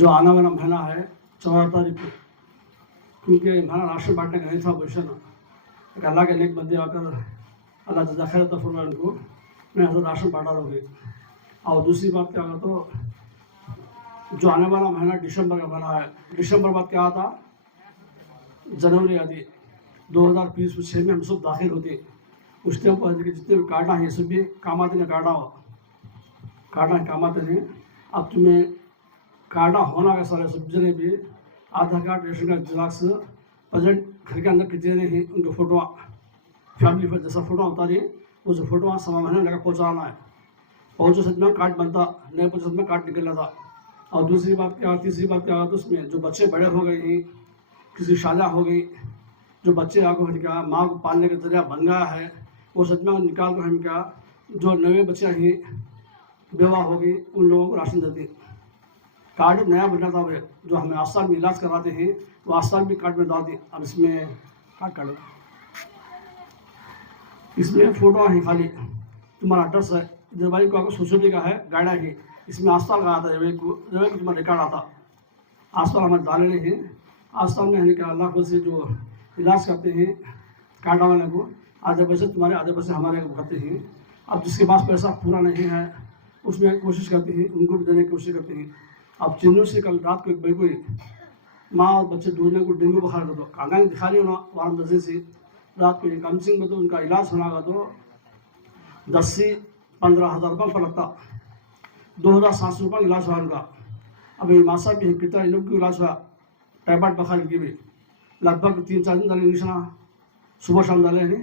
जो आना वाला महीना है 14 तारीख को, क्योंकि हमारा राशन बांटने का नहीं था पोजिशन, अल्लाह के नेक बंदे आकर अल्लाह जज़ा खैर अता फरमाए उनको, मैं हज़रत राशन बांटा दूँगी। और दूसरी बात क्या होगा, तो जो आने वाला महीना दिसंबर का महीना है, दिसंबर बाद क्या आता, जनवरी आदि 2026 में हम सब दाखिल होते, उस टाइम पर जितने भी कार्ड हैं ये सब भी काम आते नहीं, कार्ड काम आते नहीं। अब तुम्हें कार्ड होना का सारे सब जने भी Aadhaar card, ration card, xerox, present घर के अंदर कितने हैं उनके फोटो, फैमिली पर जैसा फोटो होता है वो जो फोटो सवा महीने लगा पहुँचाना है, पहुँचो सच में कार्ड बनता, नहीं पहुँचो सच में कार्ड निकलना था। और दूसरी बात क्या, तीसरी बात क्या तो उसमें जो बच्चे बड़े हो गए हैं, किसी शादी हो गई, जो बच्चे आगे क्या माँ को पालने का जरिया बन गया है, वो सच में निकाल कर हम क्या जो नए बच्चे हैं बेवा हो गई उन लोगों को राशन देते। कार्ड नया बना था वे जो हमें अस्पताल में इलाज कराते हैं वो अस्पताल भी कार्ड में डाल दी। अब इसमें कार्ड इसमें फोटो है खाली, तुम्हारा एड्रेस है, इधर भाई को अगर सोसाइटी का है गाड़ा ही, इसमें अस्पताल का आता है को तुम्हारा रिकॉर्ड आता, अस्पताल हमारे डाले नहीं है। अस्पताल में है क्या अल्लाह से जो इलाज करते हैं कार्ड वाले को, आधे पैसे तुम्हारे आधे पैसे हमारे को करते हैं। अब जिसके पास पैसा पूरा नहीं है उसमें कोशिश करते हैं, उनको भी देने की कोशिश करते हैं। अब चिन्नू से कल रात को एक भाई कोई माँ और बच्चे दूसरे को डेंगू बुखार का, तो कांगा दिखा रही होना वारम दर्जे से रात को कम सिंह में, तो उनका इलाज होना का तो 10 से 15,000 रुपये पर लगता, 2,700 रुपये इलाज हुआ उनका। अभी मासा भी पिता इन लोग की इलाज हुआ, टाइफाइड बुखार की भी लगभग 3-4 दिन डाले इंजेक्शन, सुबह शाम डाले हैं।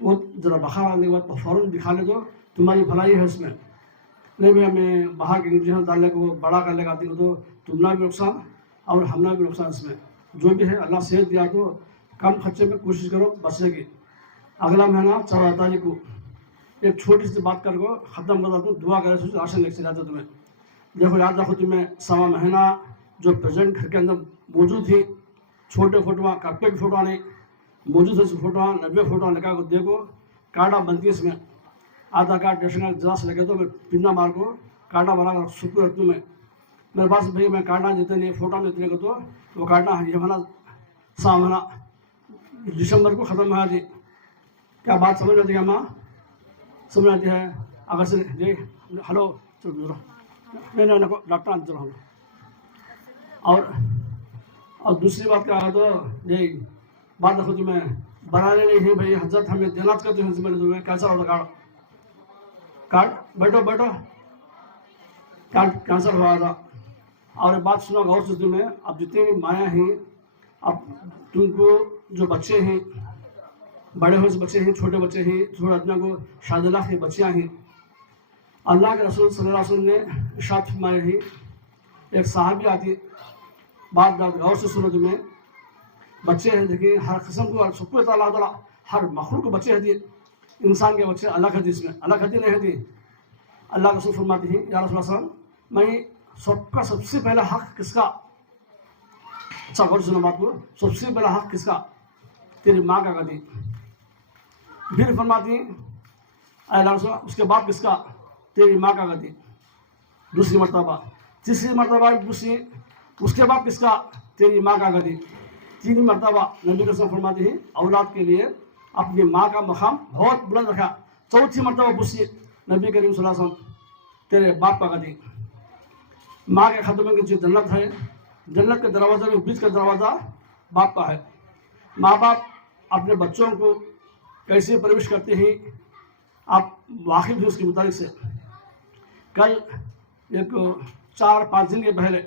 वो जरा बुखार आने के बाद फ़ौरन दिखा ले तो तुम्हारी भलाई है इसमें, नहीं भाई हमें बाहर के इंजेक्शन डालने को बड़ा करने का आती हो तो तुम्हारा भी नुकसान और हमारा भी नुकसान। इसमें जो भी है अल्लाह सेहत दिया तो कम खर्चे में कोशिश करो बचने की। अगला महीना 14 तारीख को एक छोटी सी बात करके ख़त्म कर देता हूँ, दुआ करे सोच राशन लेके जाते तुम्हें। देखो याद रखो, तुम्हें सवा महीना जो प्रेजेंट घर के अंदर मौजूद थी, छोटे फोटो कपड़े की फोटो नहीं मौजूद है, फोटो 90 फोटो लगा को देखो, कार्डा बनती है इसमें, आधार कार्ड, रेशन कार्ड, जरा से लगे तो मैं पिन्ना मार को कार्डा बना शुक्र रखती हूँ मैं। मेरे पास भाई मैं कार्डा देते नहीं, फोटो में देने को तो वो कार्डा ये महीना सवा महीना दिसंबर को ख़त्म हुआ थी। क्या बात समझ आती है माँ, समझ आती है? अगर से देख हेलो चलो जरा नहीं डॉक्टर आते चलो। और दूसरी बात क्या है तो ये बात देखो, तुम्हें बनाने नहीं है भाई हजरत हमें देना करते हैं तुम्हें कैसा होता कार्ड बैठो कार्ड कैंसर हुआ था। और एक बात सुनो गौर से तुम्हें, अब जितने भी माया हैं, अब तुमको जो बच्चे हैं, बड़े हुए बच्चे हैं, छोटे बच्चे हैं, थोड़ा अपना को शादिला के बच्चियाँ हैं, अल्लाह के रसूल सल्लल्लाहु अलैहि वसल्लम ने इरशाद फरमाया है, एक साहबी आती बात गौर से सुनो तुम्हें, बच्चे हैं देखिए हर किस्म को सबको अल्लाह ताला हर मखलूक को बच्चे हैं, इंसान के बच्चे अलग हदीस में अलग हदीस नहीं होती। अल्लाह के रसूल फरमाते हैं या रसूल सल्लल्लाहु अलैहि वसल्लम मैं सबका सबसे पहला हक किसका, अच्छा गौर सुनो बात को, सबसे पहला हक किसका, तेरी माँ का कहती। फिर फरमाती अल्लाह रसूल उसके बाद किसका, तेरी माँ का कहती। दूसरी मरतबा, तीसरी मरतबा दूसरी, उसके बाद किसका, तेरी माँ का कहती। तीन मरतबा नबी रसूल फरमाते हैं औलाद के लिए अपनी माँ का मकाम बहुत बुलंद रखा। चौथी मरतबा पूछिए नबी करीम सल्लल्लाहु अलैहि वसल्लम तेरे बाप का कहती। माँ के खतमे की जो जन्नत है, जन्नत के दरवाजे में बीच का दरवाज़ा बाप का है। माँ बाप अपने बच्चों को कैसे प्रवेश करते हैं आप वाकिफ हैं उसके मुताबिक से। कल एक 4-5 दिन के पहले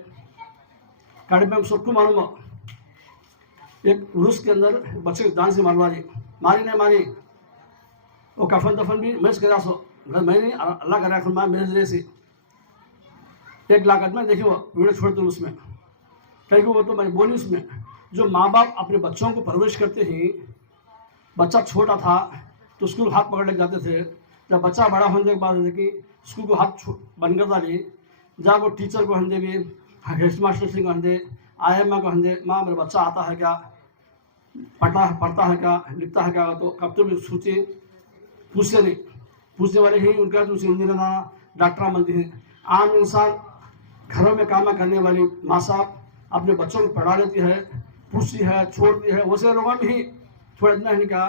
कड़े में सबको मालूम, एक रूस के अंदर बच्चे जान से मारी नहीं मारी, वो कफन दफन भी मैं करा सो मैं नहीं अल्लाह करा खुद मेरे जरिए से 1 लाख में देखिए वो वीडियो छोड़ दूँ उसमें कहीं को वो तो मैं बोली उसमें जो माँ बाप अपने बच्चों को परवरिश करते हैं। बच्चा छोटा था तो स्कूल हाथ पकड़ ले जाते थे, जब बच्चा बड़ा होने के बाद देखिए स्कूल को हाथ बंद कर डाली, जब वो टीचर को हंदे भी हेड मास्टर सिंह को हंदे IMA को हंदे माँ मेरा बच्चा आता है क्या, पढ़ता है क्या, लिखता है क्या, तो कब तो भी सोचे पूछते नहीं, पूछने वाले ही उनका तो इंजीनियर डॉक्टर बनते हैं। आम इंसान घरों में काम करने वाली माँ साहब अपने बच्चों को पढ़ा लेती है, पूछती है, छोड़ती है, वैसे लोगों में ही थोड़ा इतना ही कहा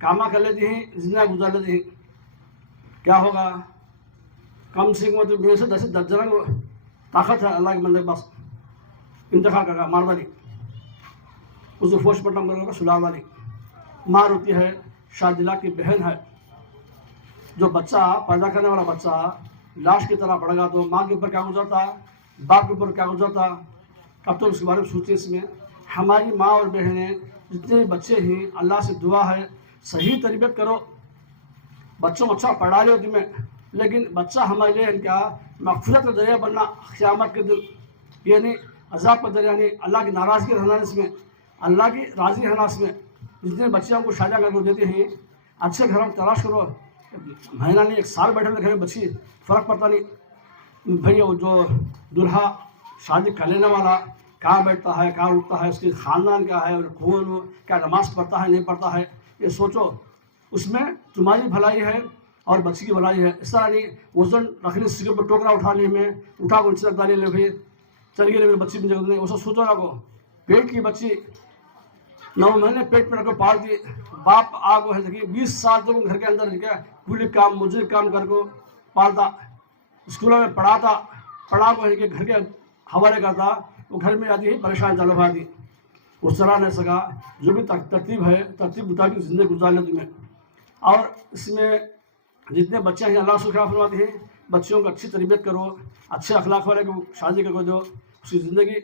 कामा कर लेती हैं, जिंदगी गुजार लेती हैं। क्या होगा? कम से कम तो मेरे से 10 जना को ताकत है अल्लाह के बंदे के पास, इंतखा करगा मार वाली, उसको फोर्स पटम करके सुला वाली माँ होती है, शादिला की बहन है। जो बच्चा पैदा करने वाला बच्चा लाश की तरह पड़ेगा तो माँ के ऊपर क्या गुजरता, बाप के ऊपर क्या गुजरता, कब तो उसके बारे में सोचे। इसमें हमारी माँ और बहनें जितने बच्चे हैं, अल्लाह से दुआ है सही तरबियत करो, बच्चों को अच्छा पढ़ा लो तुम्हें, लेकिन बच्चा हमारे लिए इनका मग़फ़िरत का दरिया बनना क़यामत के दिन, यानी अज़ाब का दरिया नहीं, अल्लाह की नाराज़गी रहना इसमें, अल्लाह की राज़ी रहना इसमें। जितने बच्चे हमको शादी करके देते हैं, अच्छे घर में तलाश करो, महीना नहीं 1 साल बैठे घर में बच्ची फ़र्क पड़ता नहीं भाई। वो जो दूल्हा शादी कर लेने वाला कहाँ बैठता है, कहाँ उठता है, उसकी ख़ानदान क्या है, कौन वो क्या नमाज़ पढ़ता है नहीं पढ़ता है, ये सोचो। उसमें तुम्हारी भलाई है और बच्ची की भलाई है। इस तरह नहीं वजन रखने सिर पर टोकरा उठाने में उठा को नीचे डालने ले भाई चल गए मेरी बच्ची में जगह नहीं, वो सोचो ना को पेट की बच्ची 9 महीने पेट में रखकर पाल दी, बाप आगो है देखिए 20 साल तक घर के अंदर क्या पूरी काम मजदूरी काम करके पालता, स्कूलों में पढ़ाता, पढ़ा को है कि घर के हवाले करता, वो घर में आती है परेशान चालू हुआ दी, वो चला नहीं सका। जो भी तरतीब है तरतीब मुताबिक ज़िंदगी गुजार ले तुम्हें। और इसमें जितने बच्चे हैं अल्लाह शुक्र फरमाते हैं, बच्चों को अच्छी तरबियत करो, अच्छे अखलाक वाले को शादी करके दो, उसकी ज़िंदगी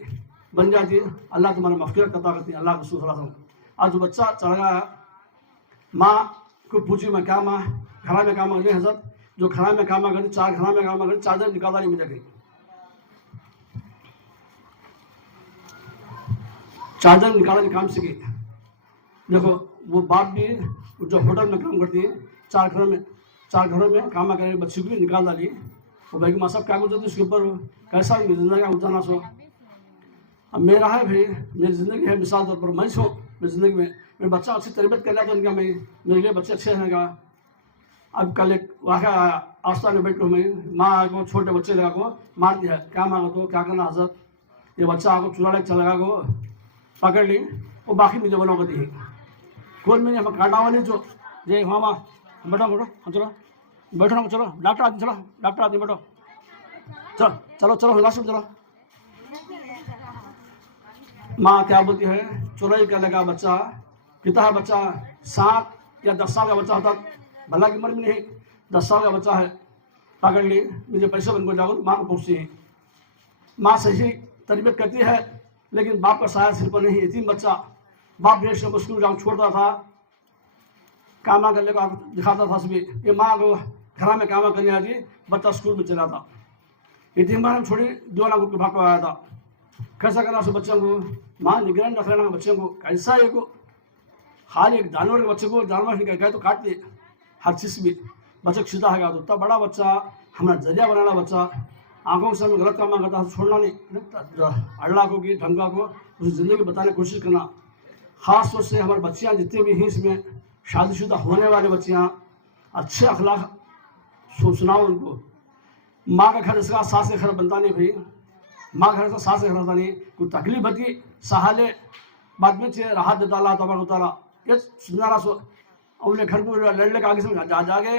बन जाती है, अल्लाह तुम्हारा मग़फ़िरत अता करती है। अल्लाह के रसूल सल्लल्लाहु अलैहि वसल्लम आज जो बच्चा चढ़ गया, माँ को पूछी मैं क्या माँ खाना में काम करती हज़रत, जो खाना में काम करती 4 खाना में काम करती 4 दिन निकाला नहीं मिलेगी, 4 दिन निकाला नहीं काम सीखी। देखो वो बाप भी जो होटल में काम करती है 4 घरों में काम करने बच्ची को भी निकाल डाली, वो भाई माँ साहब क्या गुजरती उसके ऊपर कैसा जिंदगी गुजारना सो। अब मेरा है भाई, मेरी ज़िंदगी है मिसाल तौर पर मैं सो मेरी ज़िंदगी में मेरे बच्चा अच्छी तरबियत कर लिया तो इनका मैं मेरे लिए बच्चे अच्छे रहेगा। अब कल एक वाक़या आया, आस्था में बैठो मैं माँ को छोटे बच्चे लगा को मार दिया, क्या मांगो तो क्या करना हज़रत, ये बच्चा आपको चुरा ले चलेगा को पकड़ ली, वो बाकी मुझे बनो को दी कौन मैंने हम काटा वाली जो ये मामा बैठो बैठो हाँ चलो बैठो ना चलो डॉक्टर आदमी चलो डॉक्टर आदमी बैठो चलो चलो चलो हॉस्पिटल चलो। माँ क्या बोलती है चुराई कर लगा बच्चा, पिता है बच्चा 7 या 10 साल का बच्चा होता, भला की उम्र में नहीं 10 साल का बच्चा है, पकड़ ली मुझे पैसे बन को जाओ, माँ को पूछती है। माँ सही तरबियत करती है लेकिन बाप का साया सिर पर नहीं, यतीम बच्चा, बाप भी स्कूल जाओ छोड़ता था, कामा करने को दिखाता था सभी, ये माँ को घर में कामा करने आती, बच्चा स्कूल में चला था, यतीम बार छोड़ी 2 लाख रुपये भाग आया था। कैसा करना उस बच्चों को, माँ निगरानी रख लेना बच्चों को, कैसा एक खाली एक जानवर के बच्चे को जानवर निकल गए तो काट दिए, हर चीज़ भी बच्चे सीधा है तो उतना बड़ा बच्चा हमारा जरिया बनाना बच्चा आंखों के सामने गलत काम करता है छोड़ना नहीं, अल्लाह को की ढंगा को उस ज़िंदगी बताने की कोशिश करना। ख़ास तौर से हमारे बच्चियाँ जितने भी हैं इसमें शादीशुदा होने वाले बच्चियाँ अच्छे अखलाक सुनाओ उनको। माँ का घर इसका सास का घर बनता नहीं भाई, माँ का घर का सास का घर बनता नहीं, कोई तकलीफ होती सहाले बाद में राहत देता अल्लाह तबारक व तआला, ये सुनारा सो उन्हें घर को लड़ने के आगे से जाके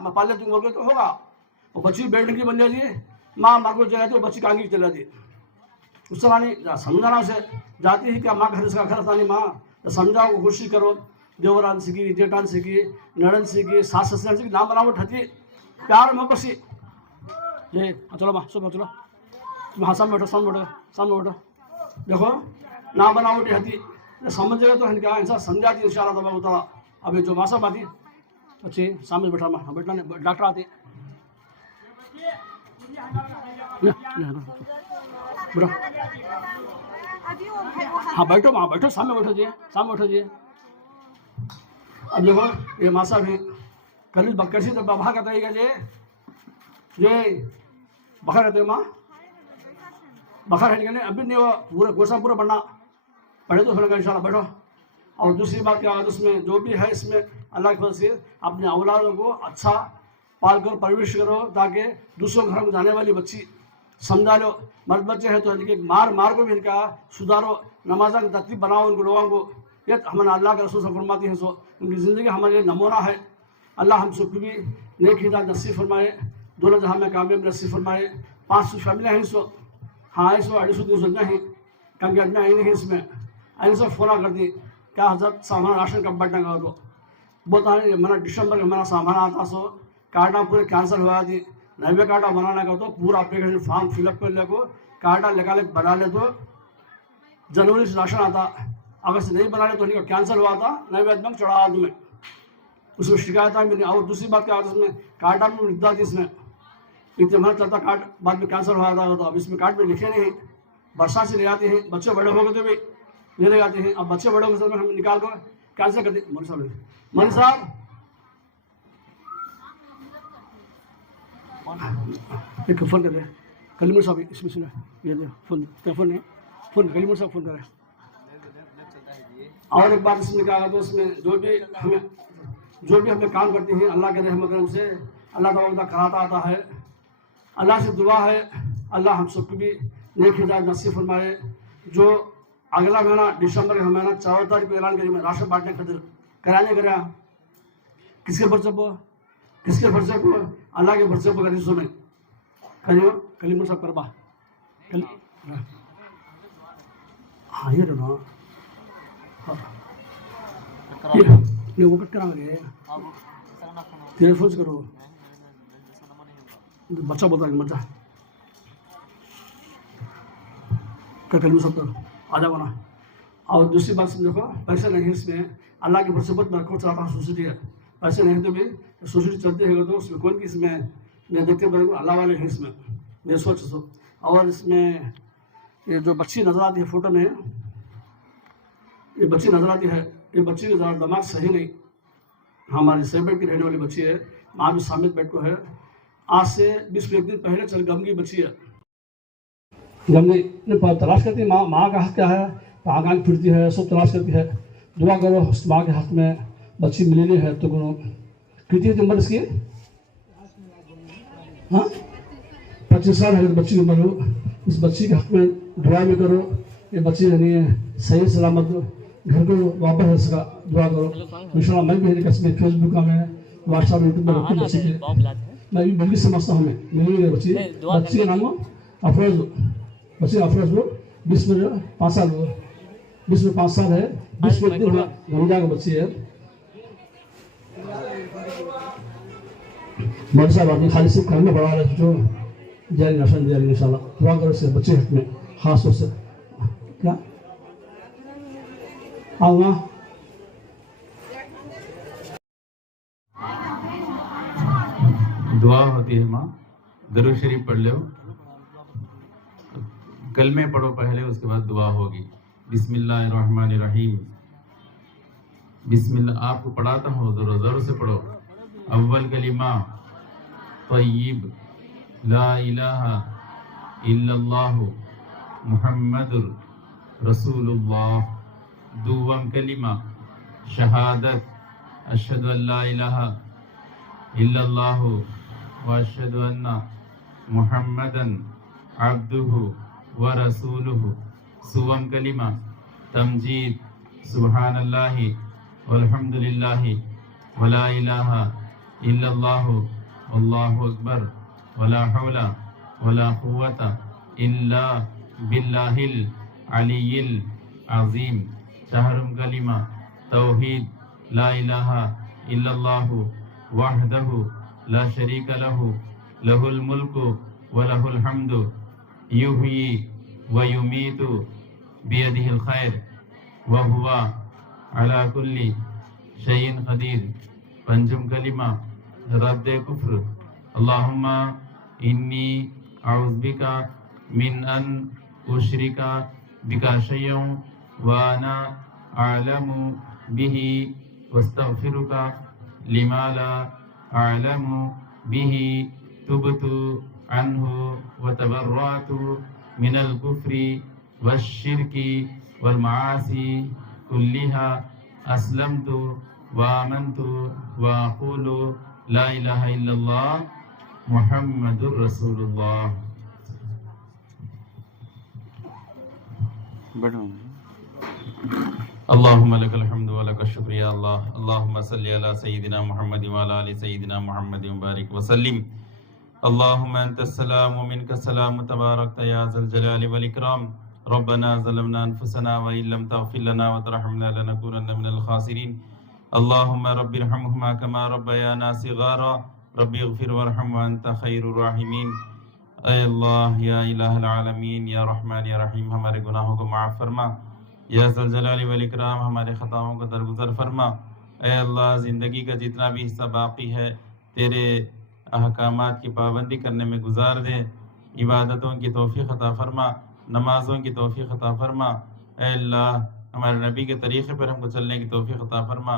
मैं पाल ले तुम बोल के तो होगा, वो बच्ची बेल्ट की बन जाती है, माँ को चला दी, बच्ची कांगी चला दी, उस तरह नहीं समझाना उसे जाती है क्या माँ घर इसका घर था नहीं, माँ तो समझाओ कोशिश करो, देवरान सीखी जेठान सीखी नड़न सीखी सास ससुर सीखी नाम बनावट हती प्यार मोहब्बत सी ये चलो माँ सुबह चलो हाँ सामने बैठो देखो नाम बनावट हती समझेगा तो क्या इंसान समझाती इंशाल्लाह तबारक व तआला। अभी जो मासा बाती अच्छी सामने बैठा माँ बैठना नहीं डॉक्टर आती हाँ बैठो माँ बैठो सामने बैठो जी। अब देखो ये मासा भी कल कैसी तो बाबा कहता है ये बखर रहते माँ बखर है अभी नहीं वो पूरा गोसा पूरा बनना पढ़े तो होगा इंशाल्लाह बैठो। और दूसरी बात क्या उसमें जो भी है इसमें अल्लाह की फजल से अपने औलादों को अच्छा पाल कर परवरिश करो ताकि दूसरों घर में जाने वाली बच्ची समझा लो। मर्द बच्चे हैं तो इनके मार मार को भी इनका सुधारो, नमाजा की तरतीब बनाओ उनको लोगों को। ये हमारा अल्लाह के रसूल फरमाती हैं, सो उनकी ज़िंदगी हमारे लिए नमूना है। अल्लाह हम सबको भी नेक हिदायत नसीब फरमाए, दोनों जहाँ में कामयाब नसीब फरमाए। 500 फैमिलियाँ हैं सो, हाँ 150 नहीं कम के अदना नहीं है इसमें। ऐसे सब फ़ोन कर दी क्या हजरत सामान राशन कब बैठने का, तो बोलता है हमारा दिसंबर में हमारा सामान आता सो कार्डा पूरे कैंसिल हुआ थी। नए कार्डा बनाने का तो पूरा एप्लीकेशन फॉर्म फिलअप कर ले को कार्डा निकाले बना ले, तो जनवरी से राशन आता, अगर से नहीं बना ले तो उनका कैंसिल हुआ था, नए बैंक चढ़ा तुम्हें उसमें शिकायत आई मैंने। और दूसरी बात क्या आता उसमें कार्डा में लिखता थी, इसमें इतने मेहनत चलता कार्ड बाद में कैंसिल हुआ था, तो अब इसमें कार्ड में लिखे नहीं, बरसात से ले आते हैं, बच्चे बड़े हो गए तो भी ले जाते हैं। अब बच्चे बड़े हो गए हम निकाल कर कैंसिल कर दिए। मनी साहब एक फ़ोन कर रहे हैं कलीमुर साहब, इसमें सुना ये दे फ़ोन टेलीफोन है, फ़ोन कलीमुर साहब फ़ोन कर रहे हैं। और एक बात इसमें क्या तो उसमें जो भी हमें काम करते हैं अल्लाह के रहमत करम से अल्लाह ताला कराता आता है। अल्लाह से दुआ है अल्लाह हम सबको भी नेक हिदायत नसीब फरमाए। जो अगला महीना दिसंबर का महीना 4 तारीख को ऐलान करी मैं राशन बांटने खातिर कराने गया, किसके भरोसे पर, किसके भरोसे पर, अल्लाह के भरोसे पर करी सुने करियो कलीमुर साहब करबा कल हाँ ये ना ये वो कट करा रे टेलीफोन करो बच्चा बोलता है मजा कलीमुर साहब करो आ जाओ ना। और दूसरी बात देखो पैसे नहीं इसमें अल्लाह के भरोसे पर को चलाता सोसाइटी है, पैसे नहीं तो भी सोसाइटी चलते हैं तो उसमें कौन की इसमें मैं देखते बड़े अल्लाह वाले हैं इसमें मैं सोच सो। और इसमें ये जो बच्ची नज़र आती है फोटो में, ये बच्ची नज़र आती है, ये बच्ची का ज़्यादा दिमाग सही नहीं, हमारी सही बेड की रहने वाली बच्ची है, माँ भी सामित बेड को है, आज से 20 दिन पहले चल गमगी बच्ची है। गमगी तलाश करती है माँ का हक क्या है, कहाँ फिरती है, सब तलाश करती है। दुआ करो उस माँ के हक में बच्ची मिलनी है तो करो। कितनी उम्र इसकी, हाँ 25 साल है बच्ची की उम्र हो, उस बच्ची के हक में दुआ भी करो, ये बच्ची यानी सही सलामत घर को वापस रह सका, दुआ करो इंशाल्लाह। मैं भी कसम फेसबुक में व्हाट्सएप यूट्यूब में रखती बच्ची के, मैं भी बल्कि समझता हूँ, मैं मिली बच्ची का नाम अफरोज, बच्ची अफरोज हो, 20 में 5 साल हो, 20 में 5 साल है, 20 में गंजा का बच्ची है। मौलवी साहब आदमी खाली सिर्फ घर में बढ़ा रहे जो जारी राशन दिया इंशाल्लाह, दुआ करो से बच्चे हक में खास तौर से क्या आऊँगा। दुआ होती है माँ, दरूद शरीफ पढ़ लो, कलमे पढ़ो पहले, उसके बाद दुआ होगी। बिस्मिल्लाहिर्रहमानिर्रहीम, बिस्मिल्लाह आपको पढ़ाता हूँ, ज़रूर से पढ़ो। अव्वल कलिमा तय्यिब ला इलाहा इल्लल्लाहु मुहम्मदुर रसूलुल्लाह। दुवम कलिमा शहादत अशहदु अल्ला इलाहा इल्लल्लाहु व अशहदु अन्ना मुहम्मदन अब्दुहु व रसूलुहु। सुवम कलिमा तमजीद सुब्हानल्लाहि वल्हम्दुलिल्लाहि वला इलाहा इल्लल्लाहु वल्लाहु अकबर वला हौला वला कुव्वता इल्ला बिल्लाहिल अलिय्यिल अज़ीम। शहरुम कलिमा तौहीद ला इलाहा इल्लल्लाहु वहदहु ला शरीका लहु लहुल मुल्कु व लहुल हम्दु युहयी व युमीतु बियदिहिल खैर व हुवा अला कुल्ली शैइन कदीर। पंचम कलिमा रद्द कुफ्र अल्लाहुम्मा इन्नी अऊज़ु बिका मिन अन उशरिका बिका शय्यन व अना अअलमु बिही वस्तगफिरुका लिमा ला अअलमु बिही तुबतु अन्हु व तबर्रअतु मिनल कुफ्री वश्शिरकी वल मआसी कुल्लिहा अस्लमतु व आमनतु व अक़ूलु ला इलाहा इल्लल्लाह मुहम्मदुर रसूलुल्लाह। अल्लाहुम्मा लकल हम्दु व लकश शुक्र या अल्लाह। अल्लाहुम्मा सल्लि अला सय्यिदिना मुहम्मद व अला आलि सय्यिदिना मुहम्मद व बारिक व सल्लिम। अल्लाहुम्मा अंतस सलाम व मिनकस सलाम तबारकत या ज़ल जलाली वल इकराम। रब्बना ज़लमना अनफुसना व इन लम तग़फिर लना व तरहमना लनकूनन्ना मिनल खासिरीन। अल्लाहुम्मा रब्बिरहम्हुमा कमा रब्बयाना सिगारा। रब्बिग़फिर वरहम व अंत खैरुर राहिमीन। ऐ अल्लाह या इलाहल आलमीन या रहमान या रहीम, हमारे गुनाहों को माफ़ फरमा। या ज़ल जलाली वल इकराम, हमारे ख़ताओं को दरगुज़र फरमा। ऐ अल्लाह, ज़िंदगी का जितना भी हिस्सा बाकी है तेरे अहकामात की पाबंदी करने में गुजार दे। इबादतों की तौफ़ीक़ अता फरमा, नमाज़ों की तौफ़ीक़ अता फरमा। ऐ अल्लाह, हमारे नबी के तरीक़े पर हमको चलने की तौफ़ीक़ अता फरमा।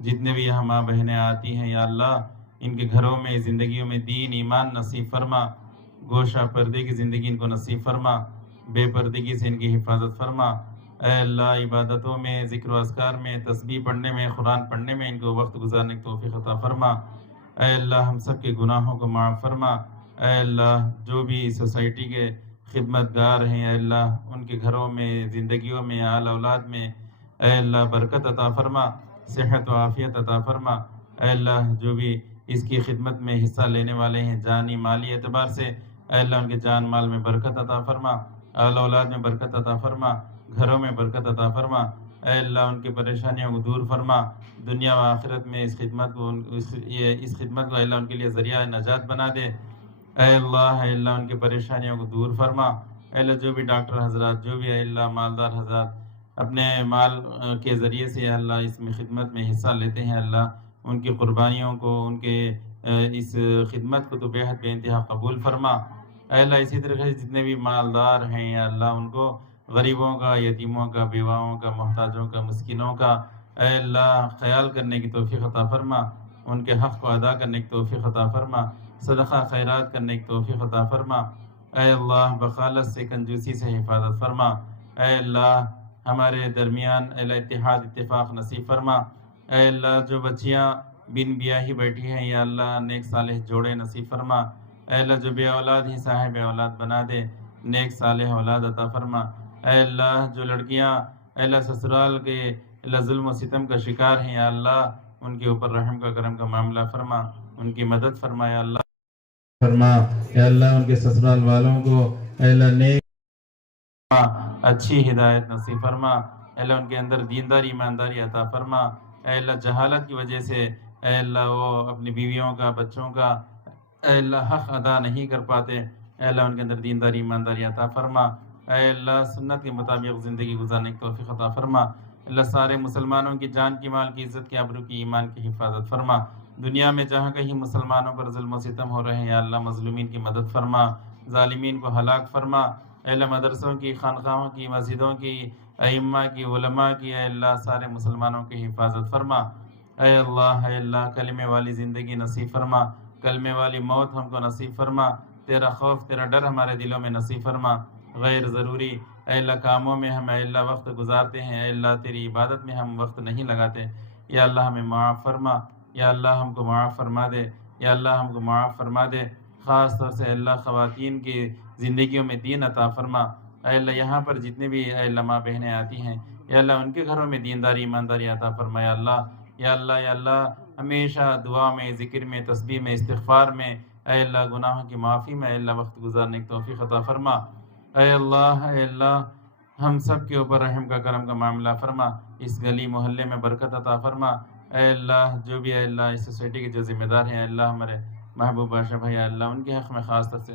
जितने भी यहाँ माँ बहनें आती हैं या अल्लाह, इनके घरों में ज़िंदगियों में दीन ईमान नसीब फरमा। गोशा पर्दे की ज़िंदगी इनको नसीब फरमा, बेपर्दगी से इनकी हिफाजत फरमा। ऐ अल्लाह, इबादतों में, ज़िक्र व अस्कार में, तस्बीह पढ़ने में, कुरान पढ़ने में इनको वक्त गुजारने की तौफ़ीक़ अता फरमा। ऐ अल्लाह, हम सब के गुनाहों को माफ़ फरमा। ऐ अल्लाह, जो भी सोसाइटी के खिदमतगार हैं ऐ अल्लाह, उनके घरों में, ज़िंदगियों में, आल औलाद में ऐ अल्लाह बरकत अता फरमा, सेहत व आफ़ियत अता फरमा। ऐ अल्लाह, जो भी इसकी खिदमत में हिस्सा लेने वाले हैं जानी माली एतबार से, ऐ अल्लाह उनके जान माल में बरकत अता फरमा, आल औलाद में बरकत अता फरमा, घरों में बरकत अता फरमा। ऐ अल्लाह, उनकी परेशानियों को दूर फरमा। दुनिया व आखिरत में इस खिदमत को ऐ अल्लाह उनके लिए ज़रिया नजात बना दे। ऐ अल्लाह उनकी परेशानियों को दूर फरमा। ऐ अल्लाह, जो भी डॉक्टर हजरात, जो भी ऐ अल्लाह मालदार हजरात अपने माल के ज़रिए से अल्लाह इसमें खिदमत में हिस्सा लेते हैं, अल्लाह उनकी क़ुरबानियों को, उनके इस खिदमत को तो बेहद बेइंतहा कबूल फरमा। ऐ अल्लाह, इसी तरह से जितने भी मालदार हैं या अल्लाह, उनको गरीबों का, यतीमों का, बेवाओं का, मोहताजों का, मिस्किनों का ऐ अल्लाह ख्याल करने की तौफ़ीक़ अता फरमा। उनके हक़ को अदा करने की तौफ़ीक़ अता फरमा, सदक़ा खैरात करने की तौफ़ीक़ अता फरमा। ऐ अल्लाह, बखालत से, कंजूसी से हिफाजत फरमा। ऐ अल्लाह, हमारे दरमियान इत्तिहाद इत्तिफ़ाक़ नसीब फरमा। ऐ अल्लाह, जो बच्चियाँ बिन ब्याही बैठी हैं या अल्लाह, नेक सालेह जोड़े नसीब फरमा। ऐ अल्लाह, जो बे औलाद ही साहिब औलाद बना दे, नेक सालेह औलाद अता फरमा। ऐ अल्लाह, जो लड़कियाँ ऐ अल्लाह ससुराल के ज़ुल्म व सितम का शिकार हैं या अल्लाह, उनके ऊपर रहम का करम का मामला फरमा, उनकी मदद फरमा या अल्लाह फरमा। या अल्लाह, उनके ससुराल वालों को ऐ अल्लाह नेक अच्छी हिदायत नसीब फरमा। ऐ अल्लाह, उनके अंदर दीनदारी ईमानदारी अता फरमा। ऐ अल्लाह, जहालत की वजह से ऐ अल्लाह वो अपनी बीवियों का, बच्चों का ऐ अल्लाह हक़ अदा नहीं कर पाते। ऐ अल्लाह, उनके अंदर दीनदारी ईमानदारी अता फरमा। ऐ अल्लाह, सुन्नत के मुताबिक ज़िंदगी गुजारने की तौफ़ीक़ अता फरमा। अल्लाह, सारे मुसलमानों की जान की, माल की, इज़्ज़त की, आबरू की, ईमान की हिफाजत फरमा। दुनिया में जहाँ कहीं मुसलमानों पर ज़ुल्म व सितम हो रहे हैं या अल्लाह, मज़लूमीन की मदद फरमा, ज़ालिमीन को हलाक फरमा। ऐ अल्लाह, मदरसों की, खानक़ाहों की, मस्जिदों की, अइम्मा की, उलमा की ऐ अल्लाह सारे मुसलमानों की हिफाजत फरमा। ऐ अल्लाह, कलमे वाली ज़िंदगी नसीब फरमा, कलमे वाली मौत हमको नसीब फरमा। तेरा खौफ, तेरा डर हमारे दिलों में नसीब फरमा। गैर ज़रूरी ऐ अल्लाह कामों में हम ऐ अल्लाह वक्त गुजारते हैं, ऐ अल्लाह तेरी इबादत में हम वक्त नहीं लगाते। या अल्लाह, हमें माफ़ फरमा। या अल्लाह, हमको माफ़ फरमा दे। या अल्लाह, हमको माफ़ फरमा दे। ख़ास तौर से अल्लाह, ख़वातीन की ज़िंदगियों में दीन अता फरमा। ऐ अल्लाह, यहाँ पर जितने भी ऐ अल्लाह माँ बहनें आती हैं या अल्लाह, उनके घरों में दीनदारी ईमानदारी अता फरमा। या अल्लाह, हमेशा दुआ में, ज़िक्र में, तस्बीह में, इस्तिग़फ़ार में ऐ अल्लाह, गुनाहों की माफ़ी में ऐ अल्लाह वक्त गुजारने की तौफ़ीक़ अता फरमा। ऐ अल्लाह, हम सब के ऊपर रहम का करम का मामला फरमा। इस गली मोहल्ले में बरकत अता फरमा। ऐ अल्लाह, जो भी ऐ अल्लाह इस सोसाइटी के जो ज़िम्मेदार हैं ऐ अल्लाह, हमारे महबूब बादशाह भाई ऐ अल्लाह, उनके हक़ में ख़ास तौर से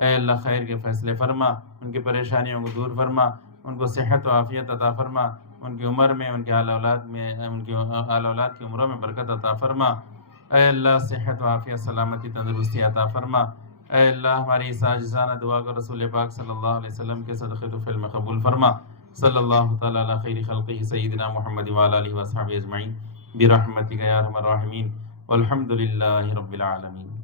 ऐ अल्लाह खैर के फ़ैसले फरमा, उनकी परेशानियों को दूर फरमा, उनको सेहत व आफ़ियत अता फरमा, उनकी उम्र में, उनके आल औलाद में, उनकी आल औलाद की उम्रों में बरकत अता फरमा। ऐ अल्लाह, सेहत व आफ़ियत, सलामती, तंदुरुस्ती अता फरमा। ऐ अल्लाह, हमारी इस आजिज़ाना दुआ को रसूल पाक सल्लल्लाहु अलैहि वसल्लम के सदक़े तुफ़ैल में कबूल फरमा। सल्लल्लाहु तआला अला खैरि ख़ल्क़िही सय्यिदिना मुहम्मद व अला आलिहि व अस्हाबिहि अजमईन बिरहमतिका या अरहमर राहिमीन वल्हम्दुलिल्लाहि रब्बिल आलमीन।